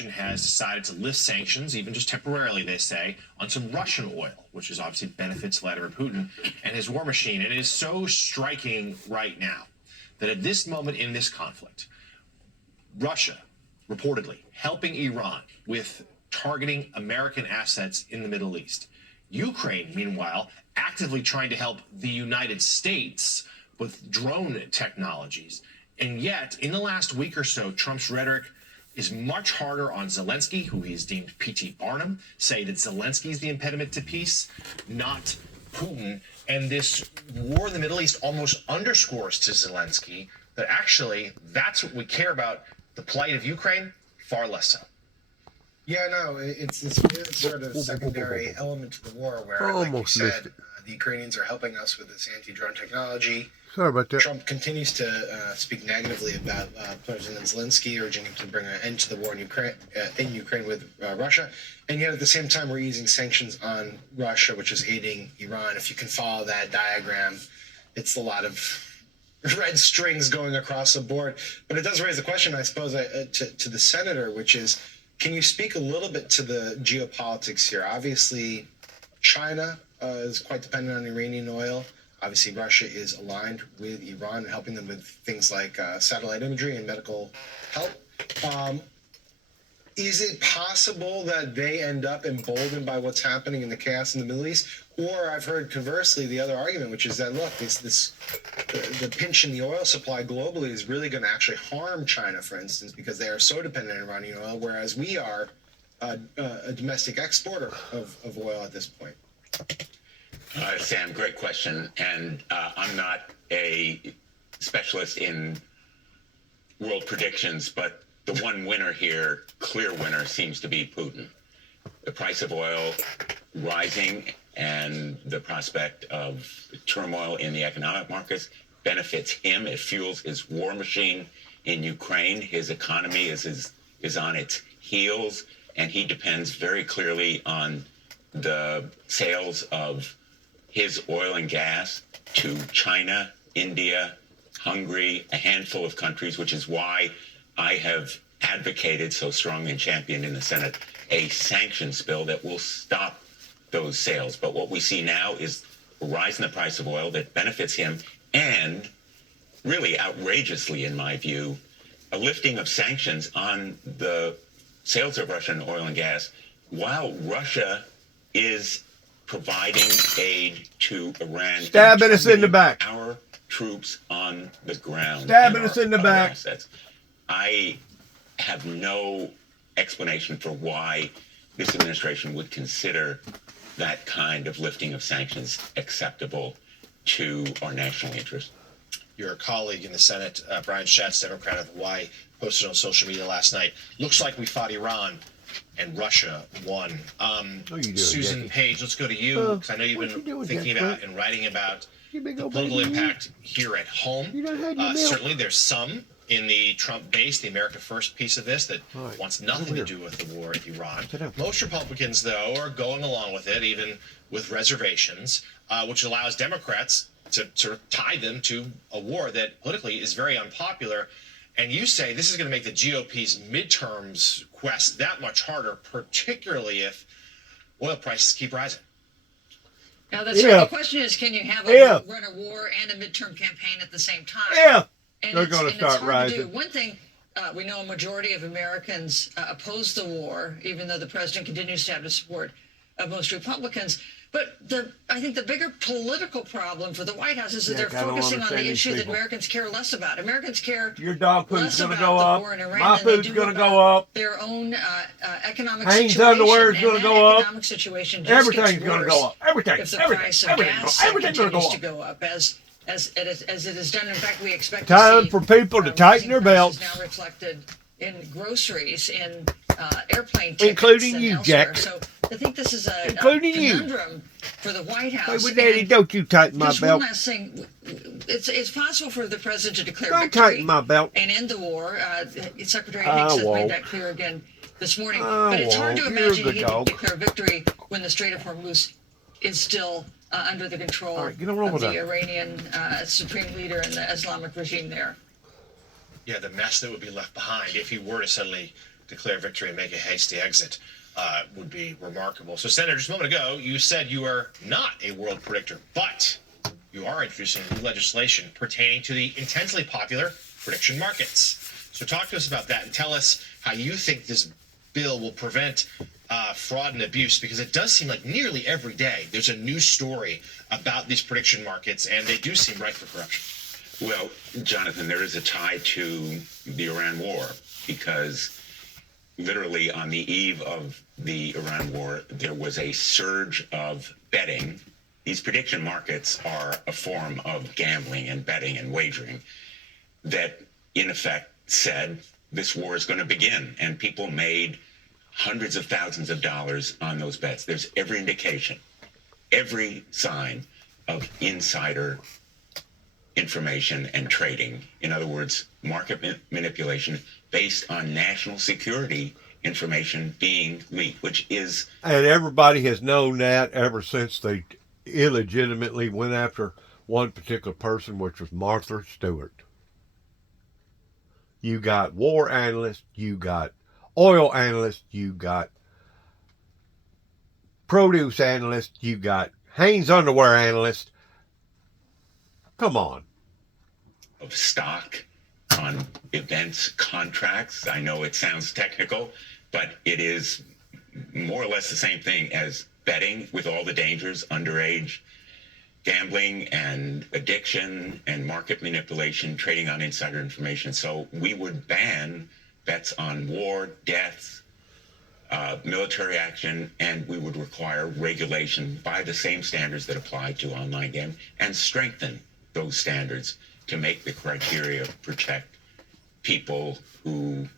has decided to lift sanctions, even just temporarily, they say, on some Russian oil, which is obviously benefits Vladimir Putin and his war machine. And it is so striking right now that at this moment in this conflict, Russia reportedly helping Iran with targeting American assets in the Middle East. Ukraine, meanwhile, actively trying to help the United States with drone technologies. And yet, in the last week or so, Trump's rhetoric is much harder on Zelensky, who he's deemed P.T. Barnum, say that Zelensky is the impediment to peace, not Putin. And this war in the Middle East almost underscores to Zelensky that actually that's what we care about. The plight of Ukraine, far less so. Yeah, no, it's this weird sort of secondary element to the war where, like you said, the Ukrainians are helping us with this anti-drone technology. Sorry about that. Trump continues to speak negatively about President Zelensky, urging him to bring an end to the war in Ukraine with Russia. And yet at the same time, we're using sanctions on Russia, which is aiding Iran. If you can follow that diagram, it's a lot of red strings going across the board. But it does raise the question, I suppose, to the senator, which is, can you speak a little bit to the geopolitics here? Obviously, China is quite dependent on Iranian oil. Obviously, Russia is aligned with Iran and helping them with things like satellite imagery and medical help. Is it possible that they end up emboldened by what's happening in the chaos in the Middle East? Or I've heard conversely the other argument, which is that, look, the pinch in the oil supply globally is really going to actually harm China, for instance, because they are so dependent on Iranian oil, whereas we are a domestic exporter of oil at this point. Sam, great question. And I'm not a specialist in world predictions, but the one winner here, clear winner, seems to be Putin. The price of oil rising and the prospect of turmoil in the economic markets benefits him. It fuels his war machine in Ukraine. His economy is on its heels, and he depends very clearly on the sales of his oil and gas to China, India, Hungary, a handful of countries, which is why I have advocated so strongly and championed in the Senate a sanctions bill that will stop those sales. But what we see now is a rise in the price of oil that benefits him, and really outrageously, in my view, a lifting of sanctions on the sales of Russian oil and gas while Russia is providing aid to Iran. Stabbing us in the back. Our troops on the ground. Stabbing us in the back. Assets. I have no explanation for why this administration would consider that kind of lifting of sanctions acceptable to our national interest. Your colleague in the Senate, Brian Schatz, Democrat of Hawaii, posted on social media last night, looks like we fought Iran and Russia won. Susan Page, let's go to you, because I know you've been thinking about and writing about the political impact here at home. Certainly there's some in the Trump base, the America First piece of this, that wants nothing to do with the war in Iran. Most Republicans, though, are going along with it, even with reservations, which allows Democrats to sort of tie them to a war that politically is very unpopular. And you say this is going to make the GOP's midterms quest that much harder, particularly if oil prices keep rising. Now, that's right. The question is, can you have a run a war and a midterm campaign at the same time? Yeah. And they're going to start rising. One thing, we know a majority of Americans oppose the war, even though the president continues to have the support of most Republicans. But I think the bigger political problem for the White House is that they're focusing on the issue that Americans care less about. Americans care your dog less going to about go the up. war in Iran My than they food's do going to about go up. their own economic Hanes situation. underwear is going to go up. Economic situation just Everything's going to go up. Everything. If the price of gas everything's going continues to to go up, as it has done. In fact, we expect time to see for people to tighten their belts. now reflected in groceries, in airplane tickets, including and you, elsewhere. Jack. So I think this is a including conundrum for the White House. Hey, with Daddy, don't you tighten my just belt. one last thing. It's possible for the president to declare Don't victory tighten my belt. and end the war. Secretary Hicks has made that clear again this morning. But it's hard to imagine he can declare victory when the Strait of Hormuz is still under the control of the Iranian supreme leader and the Islamic regime there. Yeah, the mess that would be left behind if he were to suddenly declare victory and make a hasty exit would be remarkable. So, Senator, just a moment ago, you said you are not a world predictor, but you are introducing new legislation pertaining to the intensely popular prediction markets. So talk to us about that and tell us how you think this bill will prevent fraud and abuse, because it does seem like nearly every day there's a new story about these prediction markets, and they do seem ripe for corruption. Well, Jonathan, there is a tie to the Iran war, because literally on the eve of the Iran war, there was a surge of betting. These prediction markets are a form of gambling and betting and wagering that, in effect, said this war is going to begin. And people made hundreds of thousands of dollars on those bets. There's every indication, every sign of insider information and trading. In other words, market manipulation based on national security information being leaked, which is... And everybody has known that ever since they illegitimately went after one particular person, which was Martha Stewart. You got war analysts, you got oil analysts, you got produce analysts, you got Hanes underwear analysts. Come on. Of stock on events, contracts. I know it sounds technical, but it is more or less the same thing as betting, with all the dangers, underage gambling and addiction and market manipulation, trading on insider information. So we would ban bets on war, deaths, military action, and we would require regulation by the same standards that apply to online gambling, and strengthen those standards to make the criteria protect people who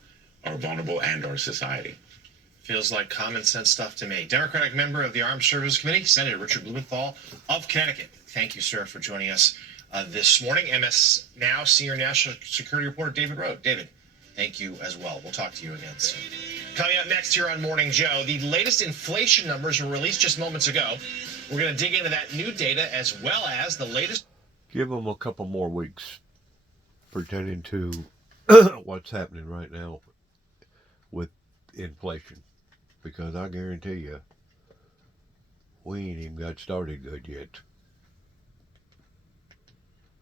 are vulnerable and our society. Feels like common sense stuff to me. Democratic member of the Armed Services Committee, Senator Richard Blumenthal of Connecticut. Thank you, sir, for joining us this morning. MS Now senior national security reporter David Rowe. David, thank you as well. We'll talk to you again soon. Coming up next here on Morning Joe, the latest inflation numbers were released just moments ago. We're going to dig into that new data as well as the latest. Give them a couple more weeks pertaining to what's happening right now with inflation, because I guarantee you, we ain't even got started good yet.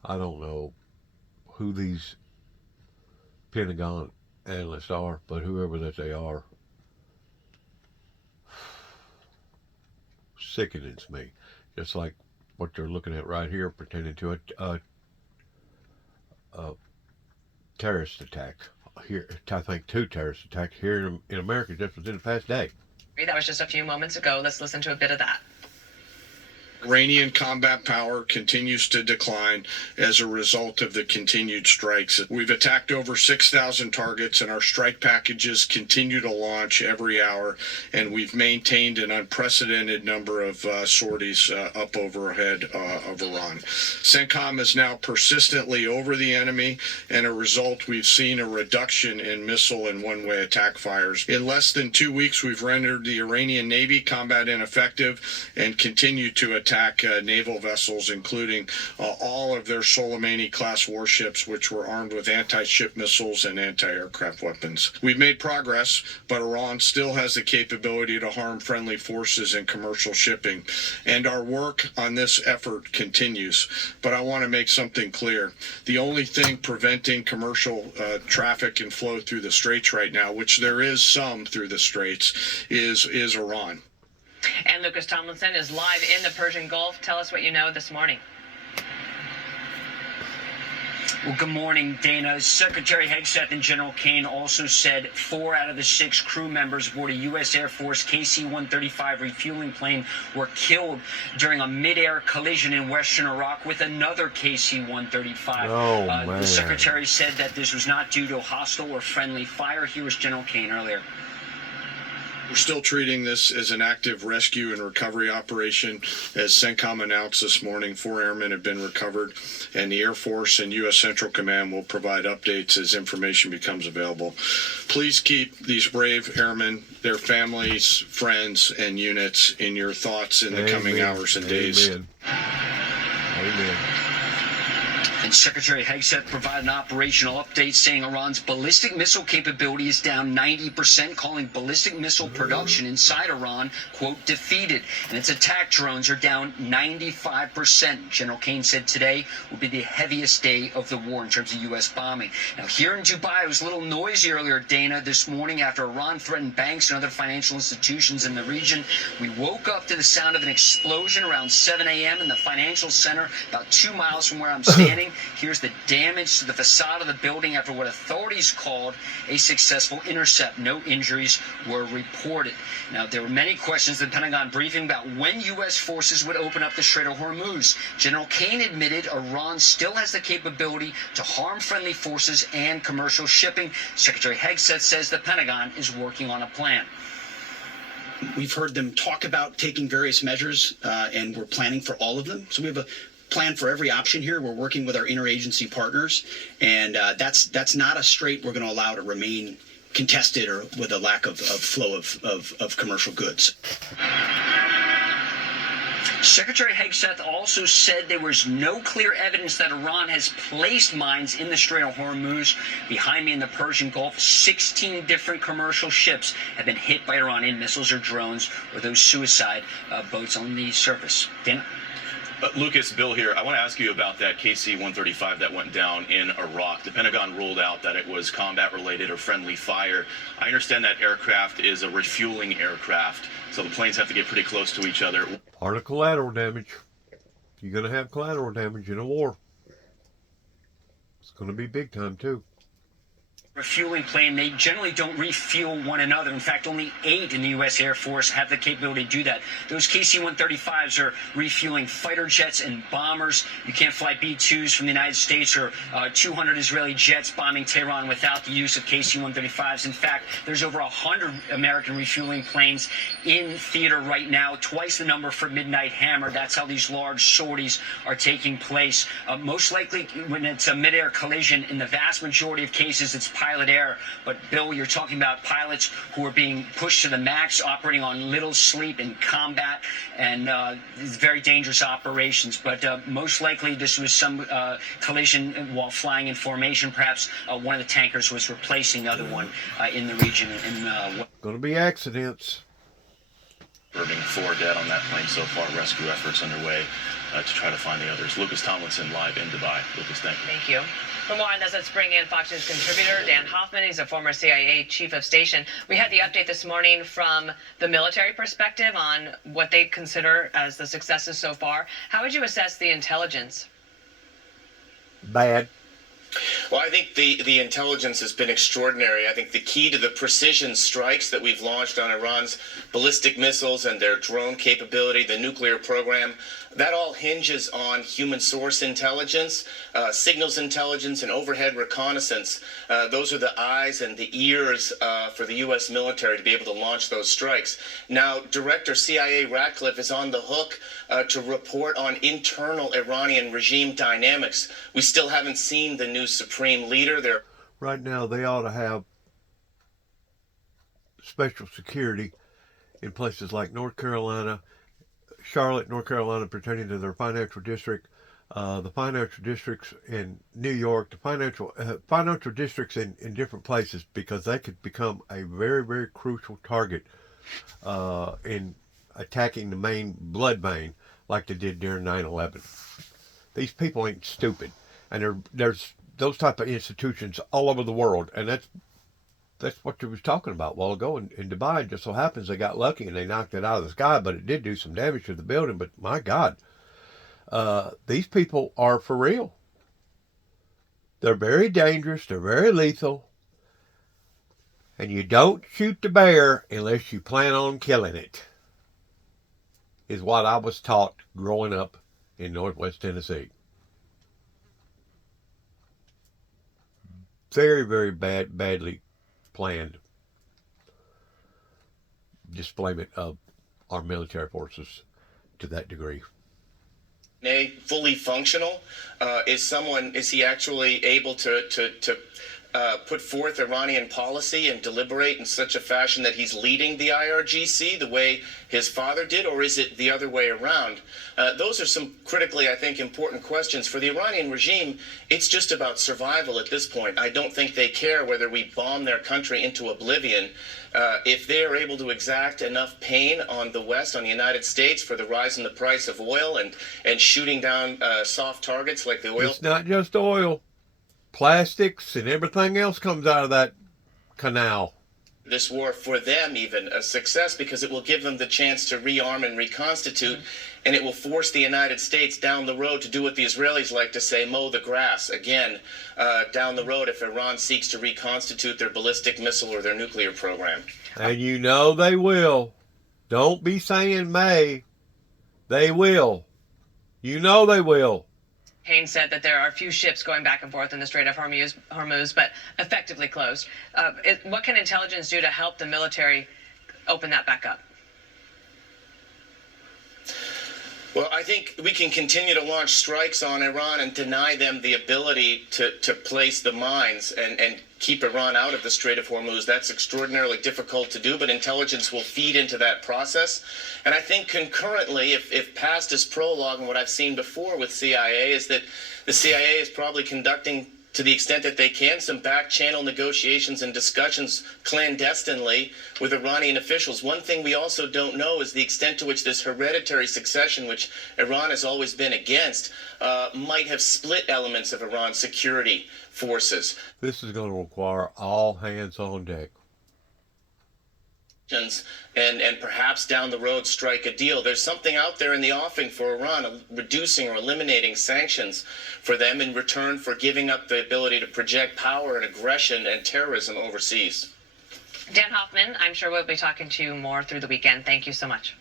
I don't know who these Pentagon analysts are, but whoever that they are, sickens me. Just like what they're looking at right here pertaining to a terrorist attack. Here, I think 2 terrorist attacks here in America just within the past day. That was just a few moments ago. Let's listen to a bit of that. Iranian combat power continues to decline as a result of the continued strikes. We've attacked over 6,000 targets, and our strike packages continue to launch every hour, and we've maintained an unprecedented number of sorties up overhead of Iran. CENTCOM is now persistently over the enemy, and as a result, we've seen a reduction in missile and one-way attack fires. In less than 2 weeks, we've rendered the Iranian Navy combat ineffective and continue to attack naval vessels, including all of their Soleimani-class warships, which were armed with anti-ship missiles and anti-aircraft weapons. We've made progress, but Iran still has the capability to harm friendly forces and commercial shipping, and our work on this effort continues. But I want to make something clear. The only thing preventing commercial traffic and flow through the Straits right now, which there is some through the Straits, is Iran. And Lucas Tomlinson is live in the Persian Gulf. Tell us what you know this morning. Well, good morning, Dana. Secretary Hegseth and General Kane also said 4 out of the 6 crew members aboard a U.S. Air Force KC-135 refueling plane were killed during a mid-air collision in western Iraq with another KC-135. Oh, man. The secretary said that this was not due to hostile or friendly fire. Here was General Kane earlier. We're still treating this as an active rescue and recovery operation. As CENTCOM announced this morning, 4 airmen have been recovered, and the Air Force and U.S. Central Command will provide updates as information becomes available. Please keep these brave airmen, their families, friends, and units in your thoughts in the coming hours and days. Amen. And Secretary Hegseth provided an operational update saying Iran's ballistic missile capability is down 90%, calling ballistic missile production inside Iran, quote, defeated. And its attack drones are down 95%. General Kane said today will be the heaviest day of the war in terms of U.S. bombing. Now, here in Dubai, it was a little noisy earlier, Dana, this morning after Iran threatened banks and other financial institutions in the region. We woke up to the sound of an explosion around 7 a.m. in the financial center about 2 miles from where I'm standing. Here's the damage to the facade of the building after what authorities called a successful intercept. No injuries were reported. Now, there were many questions in the Pentagon briefing about when U.S. forces would open up the Strait of Hormuz. General Kane admitted Iran still has the capability to harm friendly forces and commercial shipping. Secretary Hegseth says the Pentagon is working on a plan. We've heard them talk about taking various measures, and we're planning for all of them. So we have a plan for every option here. We're working with our interagency partners, and that's not a strait we're going to allow to remain contested or with a lack of flow of commercial goods. Secretary Hegseth also said there was no clear evidence that Iran has placed mines in the Strait of Hormuz. Behind me in the Persian Gulf, 16 different commercial ships have been hit by Iranian missiles or drones or those suicide boats on the surface. Dana? Lucas, Bill here. I want to ask you about that KC-135 that went down in Iraq. The Pentagon ruled out that it was combat-related or friendly fire. I understand that aircraft is a refueling aircraft, so the planes have to get pretty close to each other. Part of collateral damage. You're going to have collateral damage in a war. It's going to be big time, too. Refueling plane, they generally don't refuel one another. In fact, only 8 in the U.S. Air Force have the capability to do that. Those KC-135s are refueling fighter jets and bombers. You can't fly B-2s from the United States or 200 Israeli jets bombing Tehran without the use of KC-135s. In fact, there's over 100 American refueling planes in theater right now, twice the number for Midnight Hammer. That's how these large sorties are taking place. Most likely, when it's a mid-air collision, in the vast majority of cases, it's pilot error. But Bill, you're talking about pilots who are being pushed to the max, operating on little sleep in combat, and very dangerous operations. But most likely this was some collision while flying in formation. Perhaps one of the tankers was replacing the other one in the region. Going to be accidents. Confirming 4 dead on that plane so far. Rescue efforts underway to try to find the others. Lucas Tomlinson live in Dubai. Lucas, thank you. Thank you. For more on this, let's bring in Fox News contributor Dan Hoffman. He's a former CIA chief of station. We had the update this morning from the military perspective on what they consider as the successes so far. How would you assess the intelligence? Bad. Well, I think the intelligence has been extraordinary. I think the key to the precision strikes that we've launched on Iran's ballistic missiles and their drone capability, the nuclear program, that all hinges on human source intelligence, signals intelligence, and overhead reconnaissance. Those are the eyes and the ears for the U.S. military to be able to launch those strikes. Now, Director CIA Ratcliffe is on the hook to report on internal Iranian regime dynamics. We still haven't seen the new supreme leader there. Right now, they ought to have special security in places like North Carolina, Charlotte, North Carolina, pertaining to their financial district, the financial districts in New York, the financial districts in different places, because they could become a very, very crucial target in attacking the main blood vein like they did during 9/11. These people ain't stupid, and there's those type of institutions all over the world, and that's what you was talking about a while ago in Dubai. It just so happens they got lucky and they knocked it out of the sky, but it did do some damage to the building. But my God, these people are for real. They're very dangerous. They're very lethal. And you don't shoot the bear unless you plan on killing it, is what I was taught growing up in Northwest Tennessee. Very, very badly planned displacement of our military forces to that degree. Fully functional? Is he actually able to put forth Iranian policy and deliberate in such a fashion that he's leading the IRGC the way his father did, or is it the other way around? Those are some critically, I think, important questions. For the Iranian regime, it's just about survival at this point. I don't think they care whether we bomb their country into oblivion. If they are able to exact enough pain on the West, on the United States, for the rise in the price of oil and shooting down soft targets like the oil. It's not just oil. Plastics and everything else comes out of that canal. This war, for them even, a success because it will give them the chance to rearm and reconstitute, and it will force the United States down the road to do what the Israelis like to say, mow the grass again down the road if Iran seeks to reconstitute their ballistic missile or their nuclear program. And you know they will. Don't be saying may. They will. You know they will. Haynes said that there are a few ships going back and forth in the Strait of Hormuz, but effectively closed. What can intelligence do to help the military open that back up? Well, I think we can continue to launch strikes on Iran and deny them the ability to place the mines and keep Iran out of the Strait of Hormuz. That's extraordinarily difficult to do, but intelligence will feed into that process. And I think concurrently, if past is prologue, and what I've seen before with CIA is that the CIA is probably conducting, to the extent that they can, some back-channel negotiations and discussions clandestinely with Iranian officials. One thing we also don't know is the extent to which this hereditary succession, which Iran has always been against, might have split elements of Iran's security forces. This is going to require all hands on deck. And perhaps down the road strike a deal. There's something out there in the offing for Iran, reducing or eliminating sanctions for them in return for giving up the ability to project power and aggression and terrorism overseas. Dan Hoffman, I'm sure we'll be talking to you more through the weekend. Thank you so much.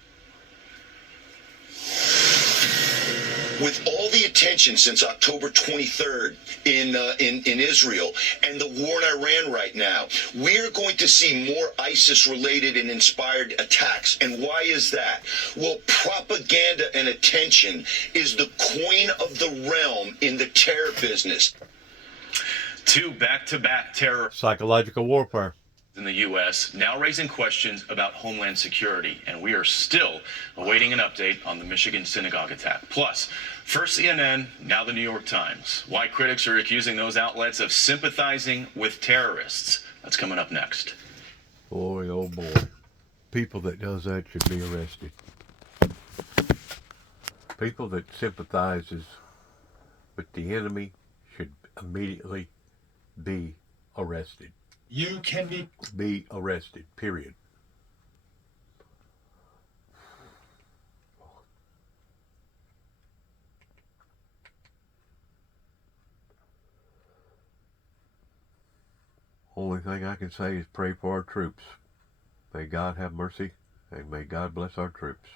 With all the attention since October 23rd in Israel and the war in Iran right now, we're going to see more ISIS-related and inspired attacks. And why is that? Well, propaganda and attention is the coin of the realm in the terror business. 2 back-to-back terror Psychological warfare in the U.S., now raising questions about homeland security, and we are still awaiting an update on the Michigan synagogue attack. Plus, first CNN, now the New York Times. Why critics are accusing those outlets of sympathizing with terrorists. That's coming up next. Boy, oh boy. People that does that should be arrested. People that sympathizes with the enemy should immediately be arrested. You can be arrested, period. Only thing I can say is pray for our troops. May God have mercy, and may God bless our troops.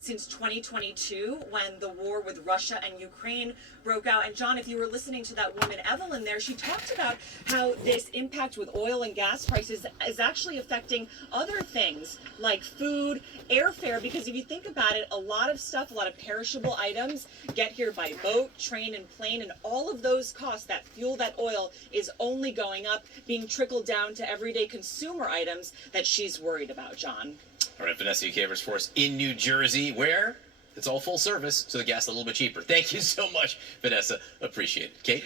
Since 2022, when the war with Russia and Ukraine broke out. And John, if you were listening to that woman, Evelyn, there, she talked about how this impact with oil and gas prices is actually affecting other things like food, airfare, because if you think about it, a lot of stuff, a lot of perishable items get here by boat, train, and plane, and all of those costs, that fuel, that oil, is only going up, being trickled down to everyday consumer items that she's worried about, John. All right, Vanessa, you covers for us in New Jersey, where it's all full service, so the gas is a little bit cheaper. Thank you so much, Vanessa. Appreciate it. Kate?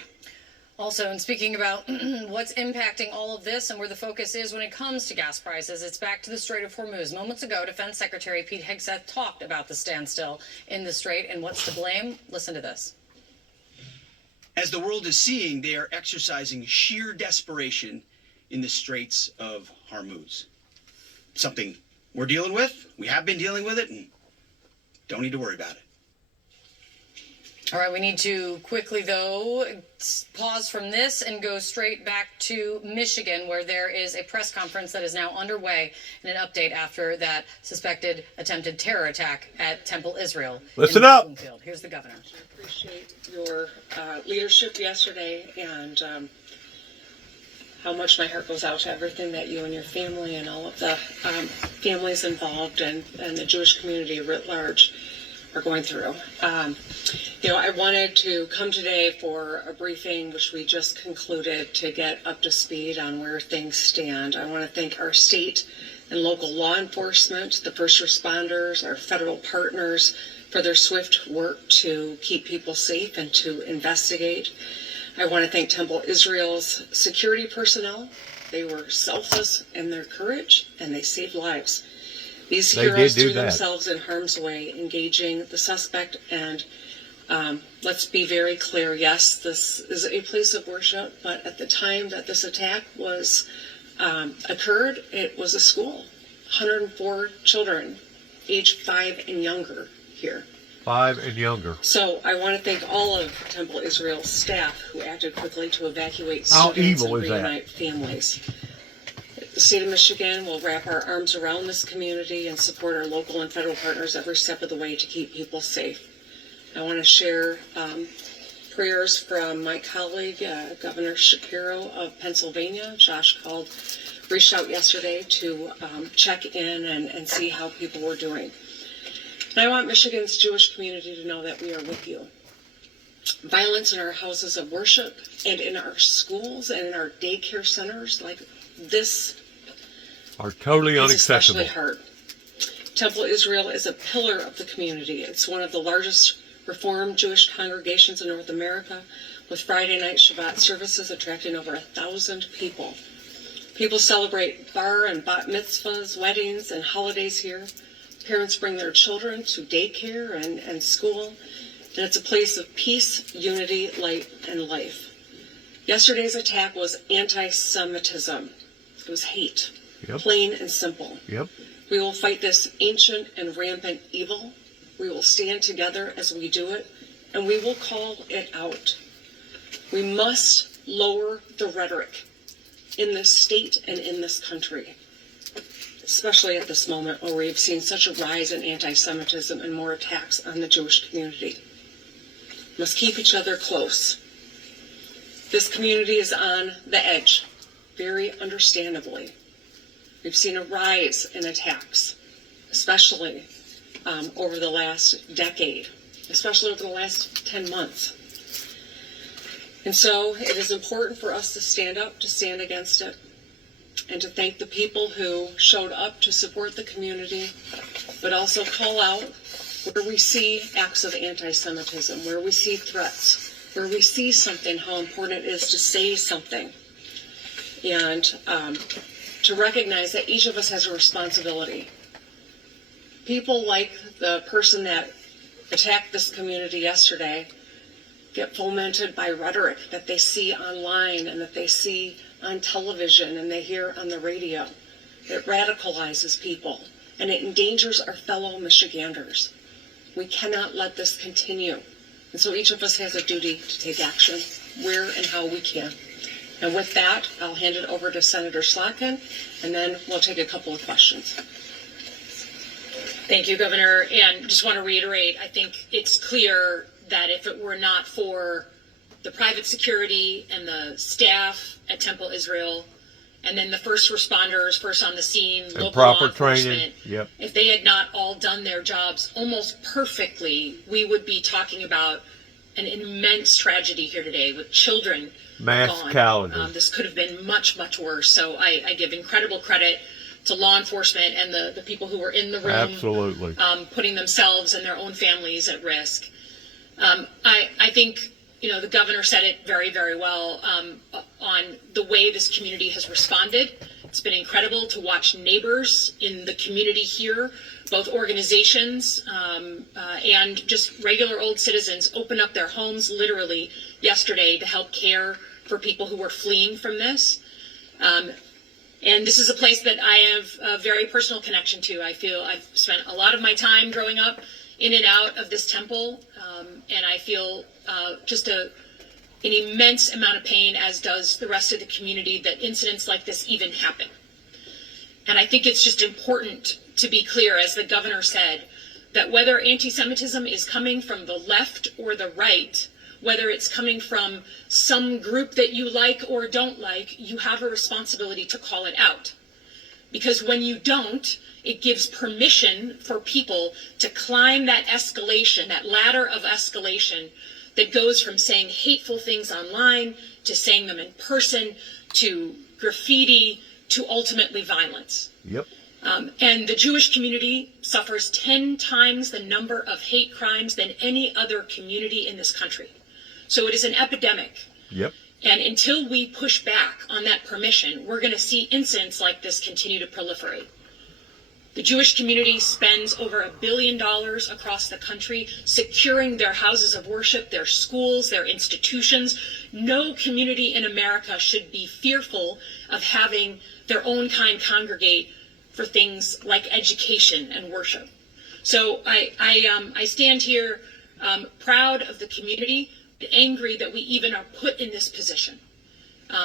Also, and speaking about what's impacting all of this and where the focus is when it comes to gas prices, it's back to the Strait of Hormuz. Moments ago, Defense Secretary Pete Hegseth talked about the standstill in the strait and what's to blame. Listen to this. As the world is seeing, they are exercising sheer desperation in the Straits of Hormuz. Something we're dealing with, we have been dealing with it, and don't need to worry about it. All right, we need to quickly, though, pause from this and go straight back to Michigan, where there is a press conference that is now underway and an update after that suspected attempted terror attack at Temple Israel. Listen up. Bloomfield. Here's the governor. I appreciate your leadership yesterday and how much my heart goes out to everything that you and your family and all of the families involved and the Jewish community writ large are going through. I wanted to come today for a briefing, which we just concluded, to get up to speed on where things stand. I want to thank our state and local law enforcement, the first responders, our federal partners for their swift work to keep people safe and to investigate. I want to thank Temple Israel's security personnel. They were selfless in their courage and they saved lives. These heroes threw themselves in harm's way, engaging the suspect. And let's be very clear, yes, this is a place of worship, but at the time that this attack was occurred, it was a school. 104 children, aged 5 and younger here. 5 and younger. So I want to thank all of Temple Israel's staff who acted quickly to evacuate How students evil and is that? reunite families. The state of Michigan will wrap our arms around this community and support our local and federal partners every step of the way to keep people safe. I want to share prayers from my colleague, Governor Shapiro of Pennsylvania. Josh reached out yesterday to check in and see how people were doing. And I want Michigan's Jewish community to know that we are with you. Violence in our houses of worship and in our schools and in our daycare centers like this are totally unacceptable. Especially hard. Temple Israel is a pillar of the community. It's one of the largest Reformed Jewish congregations in North America, with Friday night Shabbat services attracting over 1,000 people. People celebrate bar and bat mitzvahs, weddings, and holidays here. Parents bring their children to daycare and school, and it's a place of peace, unity, light, and life. Yesterday's attack was anti-Semitism. It was hate, plain and simple. We will fight this ancient and rampant evil. We will stand together as we do it, and we will call it out. We must lower the rhetoric in this state and in this country, especially at this moment where we've seen such a rise in anti-Semitism and more attacks on the Jewish community. We must keep each other close. This community is on the edge, very understandably. We've seen a rise in attacks, especially over the last decade, especially over the last 10 months. And so it is important for us to stand up, to stand against it, and to thank the people who showed up to support the community, but also call out where we see acts of anti-Semitism, where we see threats, where we see something, how important it is to say something, and to recognize that each of us has a responsibility. People like the person that attacked this community yesterday get fomented by rhetoric that they see online and that they see on television and they hear on the radio. It radicalizes people and it endangers our fellow Michiganders. We cannot let this continue. And so each of us has a duty to take action where and how we can. And with that, I'll hand it over to Senator Slotkin, and then we'll take a couple of questions. Thank you, Governor. And just want to reiterate, I think it's clear that if it were not for the private security and the staff at Temple Israel, and then the first responders, first on the scene, and local proper law enforcement, training. if they had not all done their jobs almost perfectly, we would be talking about an immense tragedy here today with children Mass gone. casualties. This could have been much, much worse. So I give incredible credit to law enforcement and the people who were in the room, Absolutely. Putting themselves and their own families at risk. I think, the governor said it very, very well on the way this community has responded. It's been incredible to watch neighbors in the community here, both organizations and just regular old citizens, open up their homes literally yesterday to help care for people who were fleeing from this. And this is a place that I have a very personal connection to. I feel I've spent a lot of my time growing up in and out of this temple, and I feel just an immense amount of pain, as does the rest of the community, that incidents like this even happen. And I think it's just important to be clear, as the governor said, that whether anti-Semitism is coming from the left or the right, whether it's coming from some group that you like or don't like, you have a responsibility to call it out. Because when you don't, it gives permission for people to climb that escalation, that ladder of escalation that goes from saying hateful things online to saying them in person to graffiti to ultimately violence. Yep. And the Jewish community suffers 10 times the number of hate crimes than any other community in this country. So it is an epidemic. Yep. And until we push back on that permission, we're going to see incidents like this continue to proliferate. The Jewish community spends over $1 billion across the country securing their houses of worship, their schools, their institutions. No community in America should be fearful of having their own kind congregate for things like education and worship. So I stand here proud of the community, angry that we even are put in this position.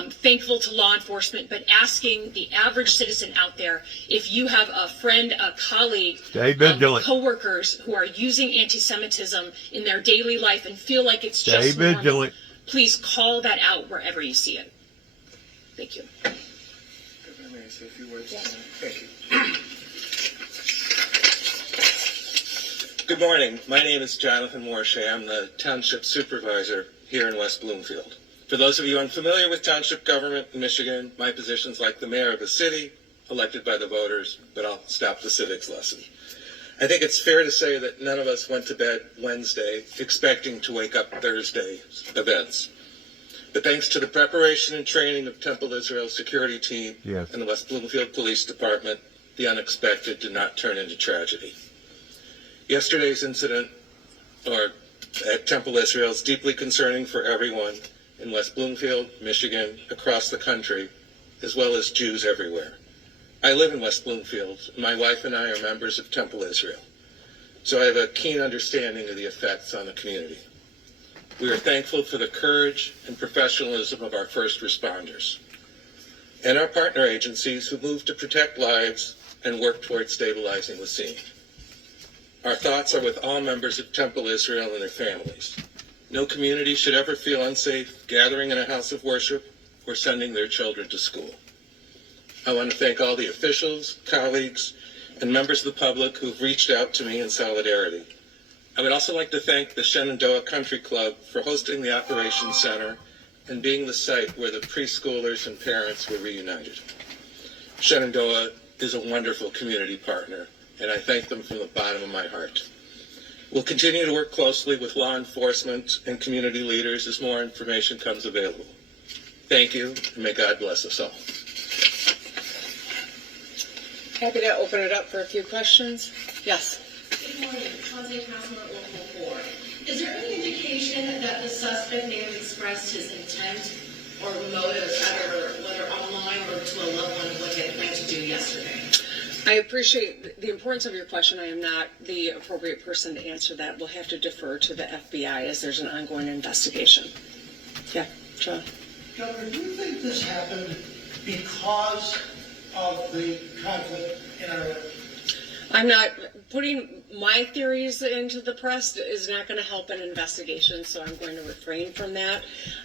Thankful to law enforcement, but asking the average citizen out there, if you have a friend, a colleague, coworkers who are using anti-Semitism in their daily life and feel like it's just normal, please call that out wherever you see it. Thank you. If I may say a few words. Thank you. Good morning. My name is Jonathan Morshay. I'm the Township Supervisor here in West Bloomfield. For those of you unfamiliar with township government in Michigan, my position's like the mayor of the city, elected by the voters, but I'll stop the civics lesson. I think it's fair to say that none of us went to bed Wednesday expecting to wake up Thursday's events. But thanks to the preparation and training of Temple Israel's security team and the West Bloomfield Police Department, the unexpected did not turn into tragedy. Yesterday's incident at Temple Israel is deeply concerning for everyone in West Bloomfield, Michigan, across the country, as well as Jews everywhere. I live in West Bloomfield. My wife and I are members of Temple Israel, so I have a keen understanding of the effects on the community. We are thankful for the courage and professionalism of our first responders and our partner agencies who moved to protect lives and work toward stabilizing the scene. Our thoughts are with all members of Temple Israel and their families. No community should ever feel unsafe gathering in a house of worship or sending their children to school. I want to thank all the officials, colleagues, and members of the public who've reached out to me in solidarity. I would also like to thank the Shenandoah Country Club for hosting the Operations Center and being the site where the preschoolers and parents were reunited. Shenandoah is a wonderful community partner, and I thank them from the bottom of my heart. We'll continue to work closely with law enforcement and community leaders as more information comes available. Thank you, and may God bless us all. Happy to open it up for a few questions. Yes. Good morning, Conte Councilor Local 4. Is there any indication that the suspect may have expressed his intent or motives, whether online or to a loved one, of what they had planned to do yesterday? I appreciate the importance of your question. I am not the appropriate person to answer that. We'll have to defer to the FBI as there's an ongoing investigation. Yeah, John. Governor, do you think this happened because of the conflict in Iran? I'm not putting my theories into the press is not going to help an investigation, so I'm going to refrain from that.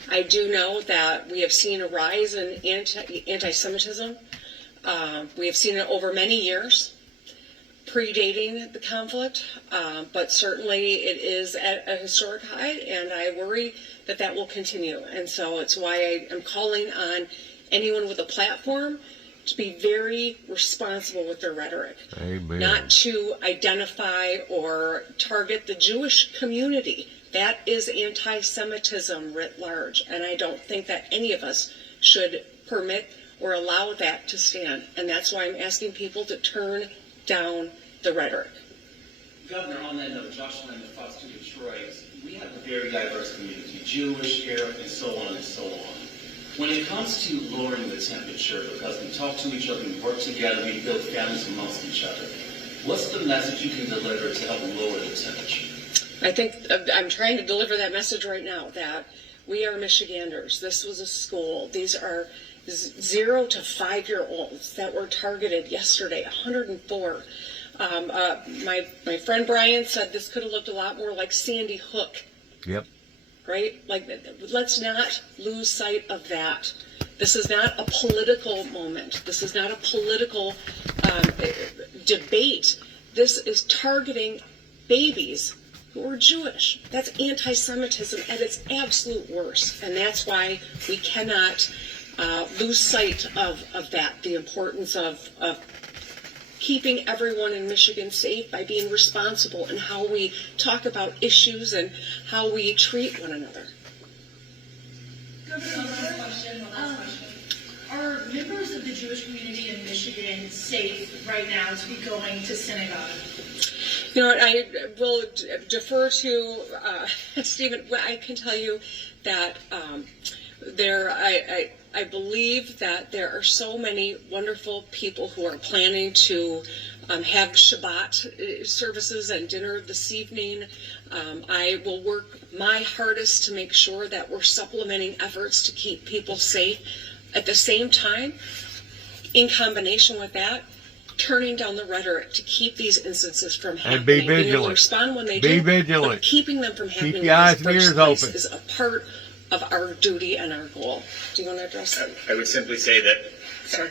I do know that we have seen a rise in anti-Semitism. We have seen it over many years, predating the conflict, but certainly it is at a historic high, and I worry that that will continue. And so it's why I am calling on anyone with a platform to be very responsible with their rhetoric. Amen. Not to identify or target the Jewish community. That is anti-Semitism writ large, and I don't think that any of us should permit or allow that to stand. And that's why I'm asking people to turn down the rhetoric. Governor, on that note, Josh Lynn, the Fox 2 Detroit, we have a very diverse community, Jewish, Arab, and so on and so on. When it comes to lowering the temperature, because we talk to each other, we work together, we build families amongst each other, what's the message you can deliver to help lower the temperature? I think I'm trying to deliver that message right now, that we are Michiganders. This was a school. These are 0 to 5-year-olds that were targeted yesterday, 104. My friend Brian said this could have looked a lot more like Sandy Hook. Yep. Right? Like, let's not lose sight of that. This is not a political moment. This is not a political debate. This is targeting babies who are Jewish. That's anti-Semitism at its absolute worst. And that's why we cannot lose sight of that, the importance of keeping everyone in Michigan safe by being responsible in how we talk about issues and how we treat one another. Governor, one last question. Are members of the Jewish community in Michigan safe right now to be going to synagogue? You know what, I will defer to Stephen. I can tell you that I believe that there are so many wonderful people who are planning to have Shabbat services and dinner this evening. I will work my hardest to make sure that we're supplementing efforts to keep people safe. At the same time, in combination with that, turning down the rhetoric to keep these instances from happening. And be vigilant. Being able to respond when they Be do, vigilant. but keeping them from happening Keep your eyes and in the ears first place open. is a part of our duty and our goal. Do you want to address that? I would simply say that Sorry.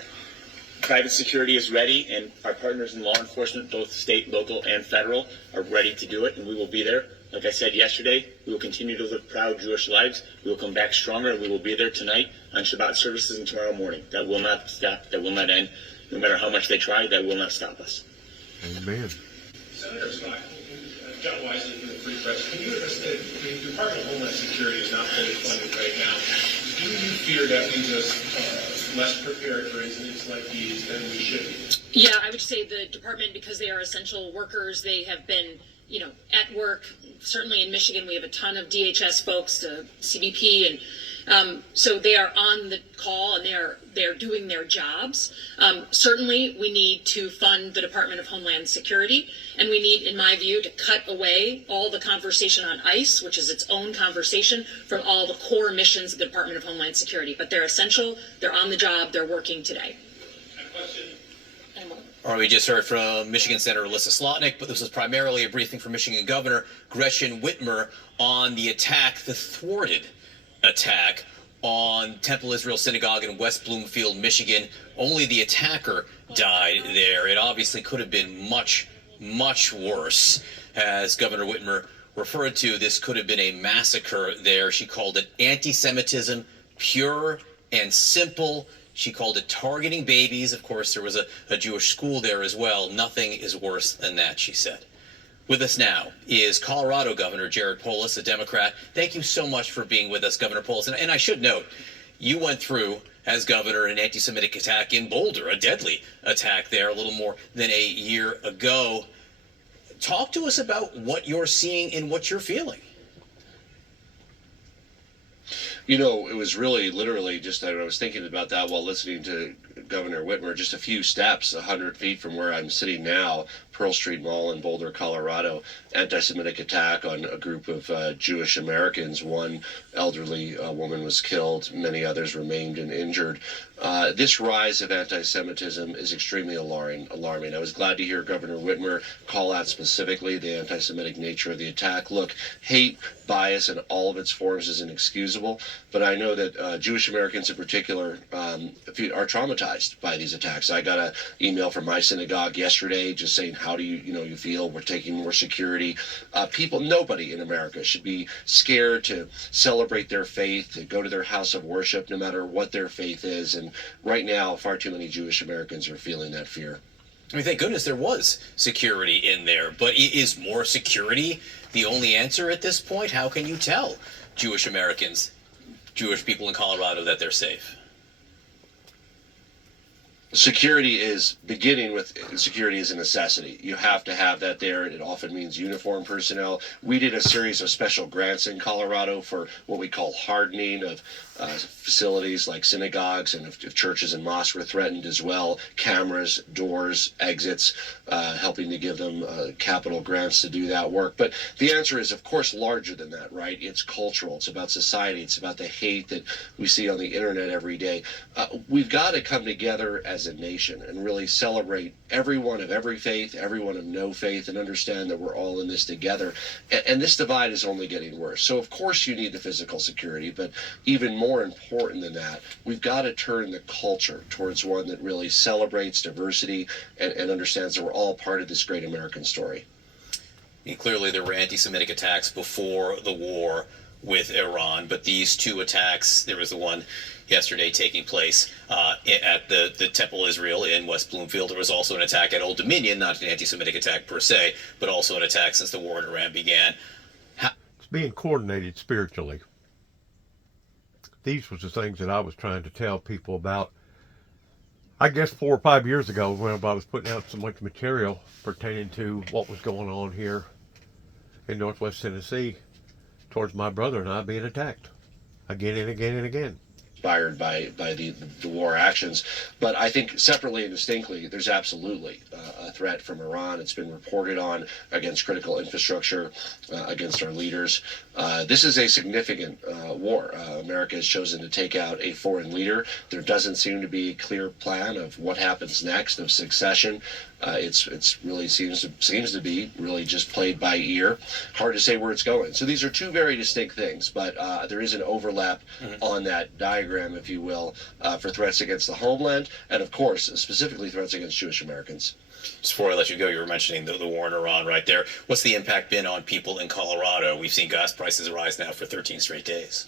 private security is ready, and our partners in law enforcement, both state, local, and federal, are ready to do it, and we will be there. Like I said yesterday, we will continue to live proud Jewish lives. We will come back stronger, and we will be there tonight on Shabbat services and tomorrow morning. That will not stop. That will not end. No matter how much they try, that will not stop us. Amen. Senator Scott, John Wisely from the Free Press, can you address the Department of Homeland Security is not fully funded right now. Do you fear that leaves us less prepared for incidents like these than we should be? Yeah, I would say the department, because they are essential workers, they have been, at work. Certainly in Michigan, we have a ton of DHS folks, CBP, and so they are on the call and they are doing their jobs. Certainly, we need to fund the Department of Homeland Security, and we need, in my view, to cut away all the conversation on ICE, which is its own conversation, from all the core missions of the Department of Homeland Security. But they're essential. They're on the job. They're working today. All right, we just heard from Michigan Senator Alyssa Slotnick, but this was primarily a briefing from Michigan Governor Gretchen Whitmer on the thwarted attack on Temple Israel Synagogue in West Bloomfield, Michigan. Only the attacker died there. It obviously could have been much, much worse. As Governor Whitmer referred to, this could have been a massacre there. She called it anti-Semitism, pure and simple. She called it targeting babies. Of course, there was a Jewish school there as well. Nothing is worse than that, she said. With us now is Colorado Governor Jared Polis, a Democrat. Thank you so much for being with us, Governor Polis. And I should note, you went through, as governor, an anti-Semitic attack in Boulder, a deadly attack there a little more than a year ago. Talk to us about what you're seeing and what you're feeling. You know, it was really literally just, I was thinking about that while listening to Governor Whitmer, just a few steps, 100 feet from where I'm sitting now, Pearl Street Mall in Boulder, Colorado, anti-Semitic attack on a group of Jewish Americans. One elderly woman was killed, many others were maimed and injured. This rise of anti-Semitism is extremely alarming. I was glad to hear Governor Whitmer call out specifically the anti-Semitic nature of the attack. Look, hate, bias in all of its forms is inexcusable, but I know that Jewish Americans in particular are traumatized by these attacks. I got an email from my synagogue yesterday just saying, how do you feel? We're taking more security. Nobody in America should be scared to celebrate their faith, to go to their house of worship, no matter what their faith is. And right now, far too many Jewish Americans are feeling that fear. I mean, thank goodness there was security in there, but is more security the only answer at this point? How can you tell Jewish Americans, Jewish people in Colorado, that they're safe? Security is a necessity. You have to have that there. It often means uniformed personnel. We did a series of special grants in Colorado for what we call hardening of facilities like synagogues, and if churches and mosques were threatened as well, cameras, doors, exits, helping to give them capital grants to do that work. But the answer is, of course, larger than that, right? It's cultural. It's about society. It's about the hate that we see on the internet every day. We've got to come together as as a nation and really celebrate everyone of every faith, everyone of no faith, and understand that we're all in this together. And this divide is only getting worse. So of course you need the physical security, but even more important than that, we've got to turn the culture towards one that really celebrates diversity and understands that we're all part of this great American story. And clearly there were anti-Semitic attacks before the war with Iran, but these two attacks, there was the one yesterday taking place at the Temple Israel in West Bloomfield. There was also an attack at Old Dominion, not an anti-Semitic attack per se, but also an attack since the war in Iran began. It's being coordinated spiritually. These was the things that I was trying to tell people about, I guess 4 or 5 years ago, when I was putting out so much material pertaining to what was going on here in Northwest Tennessee towards my brother and I being attacked again and again and again. Inspired by the war actions. But I think separately and distinctly, there's absolutely a threat from Iran. It's been reported on against critical infrastructure, against our leaders. This is a significant war. America has chosen to take out a foreign leader. There doesn't seem to be a clear plan of what happens next, of succession. It's really seems to be really just played by ear. Hard to say where it's going. So these are two very distinct things, but there is an overlap on that diagram, if you will, for threats against the homeland, and of course, specifically threats against Jewish Americans. Just before I let you go, you were mentioning the war in Iran right there. What's the impact been on people in Colorado? We've seen gas prices rise now for 13 straight days.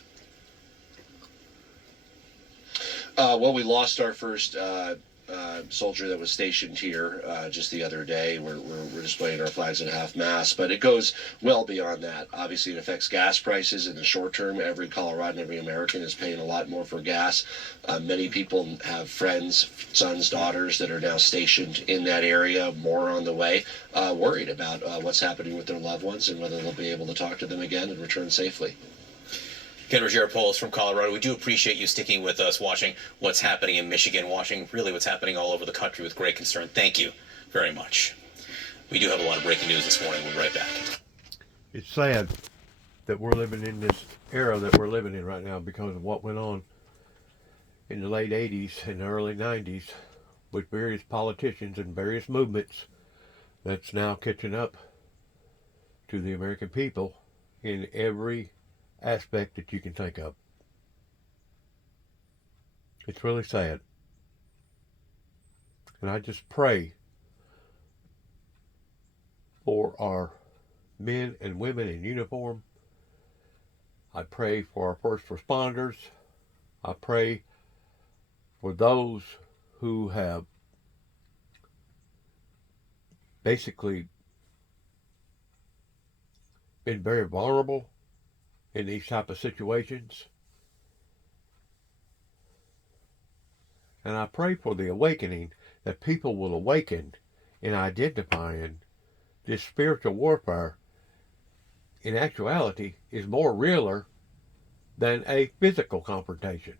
Well, we lost our first soldier that was stationed here just the other day. We're displaying our flags at half-mast, but it goes well beyond that. Obviously, it affects gas prices in the short term. Every Coloradan, every American is paying a lot more for gas. Many people have friends, sons, daughters that are now stationed in that area, more on the way, worried about what's happening with their loved ones and whether they'll be able to talk to them again and return safely. Ken Ruggiero-Polis from Colorado, we do appreciate you sticking with us, watching what's happening in Michigan, watching really what's happening all over the country with great concern. Thank you very much. We do have a lot of breaking news this morning. We'll be right back. It's sad that we're living in this era that we're living in right now because of what went on in the late 80s and the early 90s with various politicians and various movements that's now catching up to the American people in every aspect that you can think of. It's really sad. And I just pray for our men and women in uniform. I pray for our first responders. I pray for those who have basically been very vulnerable in these type of situations. And I pray for the awakening, that people will awaken in identifying this spiritual warfare in actuality is more realer than a physical confrontation.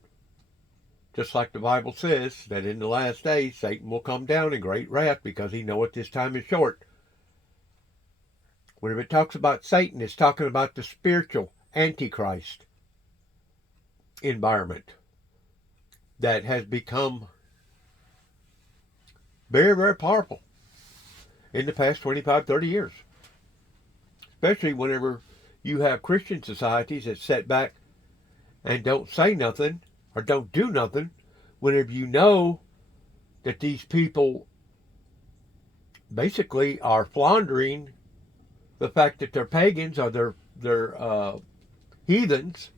Just like the Bible says that in the last days Satan will come down in great wrath because he knoweth this time is short. Whenever it talks about Satan, it's talking about the spiritual Antichrist environment that has become very, very powerful in the past 25, 30 years. Especially whenever you have Christian societies that sit back and don't say nothing or don't do nothing, whenever you know that these people basically are floundering the fact that they're pagans or they're heathens,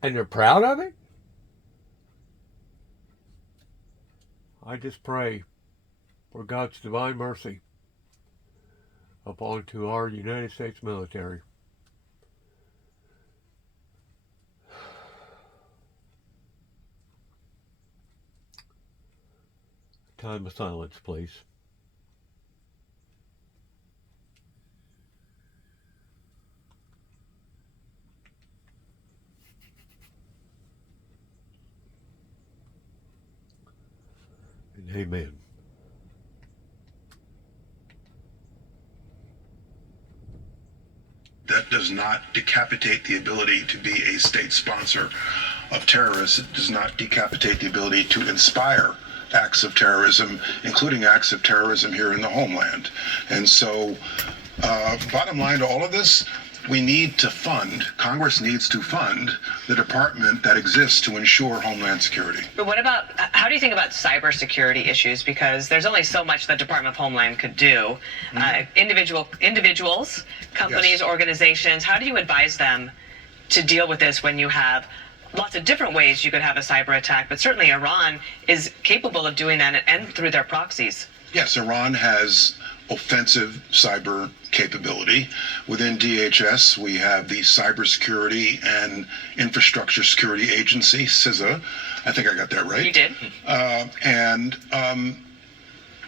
and they're proud of it. I just pray for God's divine mercy upon to our United States military. Time of silence, please. Amen. That does not decapitate the ability to be a state sponsor of terrorists. It does not decapitate the ability to inspire acts of terrorism, including acts of terrorism here in the homeland. And so, bottom line to all of this, we need to fund, Congress needs to fund the department that exists to ensure homeland security. But what about, how do you think about cybersecurity issues? Because there's only so much the Department of Homeland could do. Individuals, companies, Yes. organizations, how do you advise them to deal with this when you have lots of different ways you could have a cyber attack, but certainly Iran is capable of doing that and through their proxies? Yes, Iran has offensive cyber capability. Within DHS, we have the Cybersecurity and Infrastructure Security Agency, CISA. I think I got that right. You did.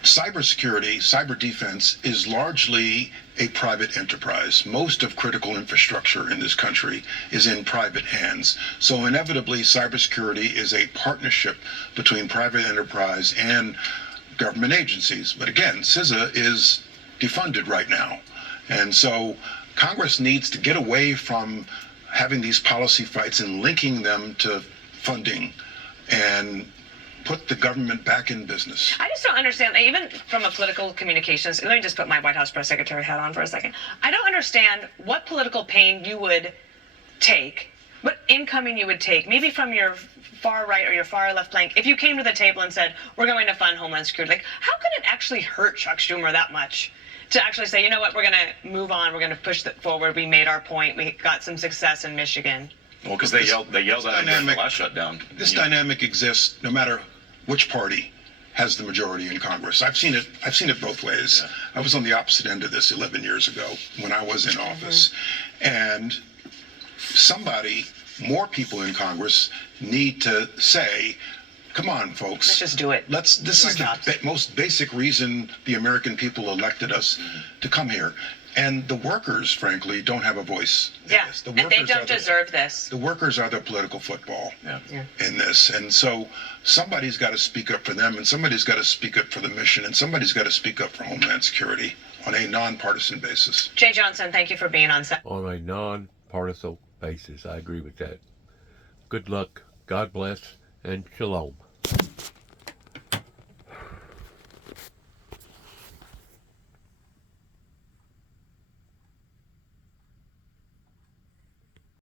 Cybersecurity, cyber defense is largely a private enterprise. Most of critical infrastructure in this country is in private hands. So inevitably, cybersecurity is a partnership between private enterprise and government agencies. But again, CISA is defunded right now. And so Congress needs to get away from having these policy fights and linking them to funding and put the government back in business. I just don't understand, even from a political communications, let me just put my White House press secretary hat on for a second. I don't understand what political pain you would take, what incoming you would take, maybe from your far right or your far left flank, if you came to the table and said, we're going to fund Homeland Security. Like, how could it actually hurt Chuck Schumer that much to actually say, you know what, we're going to move on, we're going to push that forward, we made our point, we got some success in Michigan? Well, because they yelled at it during the last shutdown. This dynamic exists no matter which party has the majority in Congress. I've seen it both ways. Yeah. I was on the opposite end of this 11 years ago when I was in office. And more people in Congress need to say, come on, folks. Let's just do it. This is the most basic reason the American people elected us to come here. And the workers, frankly, don't have a voice in this. And they don't deserve this. The workers are the political football in this. And so somebody's got to speak up for them, and somebody's got to speak up for the mission, and somebody's got to speak up for Homeland Security on a nonpartisan basis. Jay Johnson, thank you for being on set. On a nonpartisan basis, I agree with that. Good luck, God bless, and shalom.